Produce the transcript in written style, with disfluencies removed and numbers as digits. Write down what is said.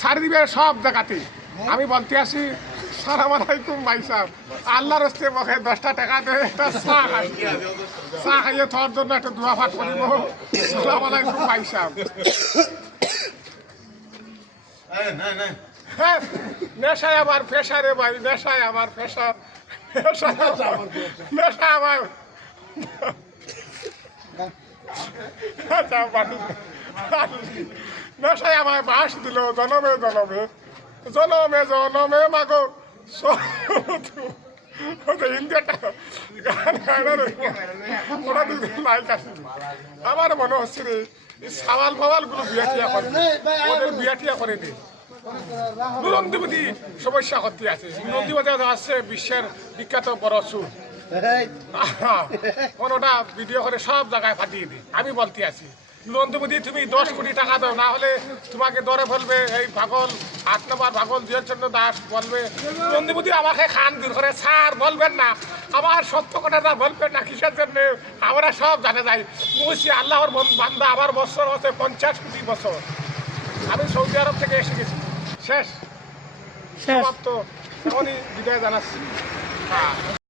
ছাড়ি দিবে সব জায়গাতে। আমি বলতে আসি সালাম আলাইকুম ভাই সাহেব, আল্লাহর হস্তে মুখে 10টা টাকা দে, একটা চা খাইয়ে তোর জন্য একটা দোয়া পাঠ করিব। সালাম আলাইকুম ভাই সাহেব। হ্যাঁ, নেশায় আমার পেশা রে ভাই, নেশায় আমার পেশা, নেশা আমার নেশায় আমায় বাস দিল জনমে জনমে জনমে জনমে মাগো। ইন্ডিয়াটা আমার মনে হচ্ছে রে সাওয়াল ফাওয়াল গুলো বিয়াটিয়া করে, ওদের বিয়াটিয়া করে নি। নন্দীপতি সমস্যা করতে আছে, নন্দীপতি আসছে বিশ্বের বিখ্যাত বড় সুর, কোনোটা ভিডিও করে সব জায়গায় ফাটিয়ে দিই। আমি বলতে আছি নন্দীপতি তুমি 10 কোটি টাকা দাও, না হলে তোমাকে ধরে ফেলবে এই পাগল 8 নম্বর পাগল জিয়াচন্দ্র দাস বলবে। নন্দীপতি আমাকে খান দূর করে স্যার বলবেন না, আমার সত্য কথাটা বলবেন না, কিসের জন্য আমরা সব জানে যাই। মুসি আল্লাহর বান্দা, আমার বছর হচ্ছে 50 কোটি বছর। আমি সৌদি আরব থেকে এসে গেছি, শেষ সমাপ্ত। এমনই বিদায় জানাচ্ছি।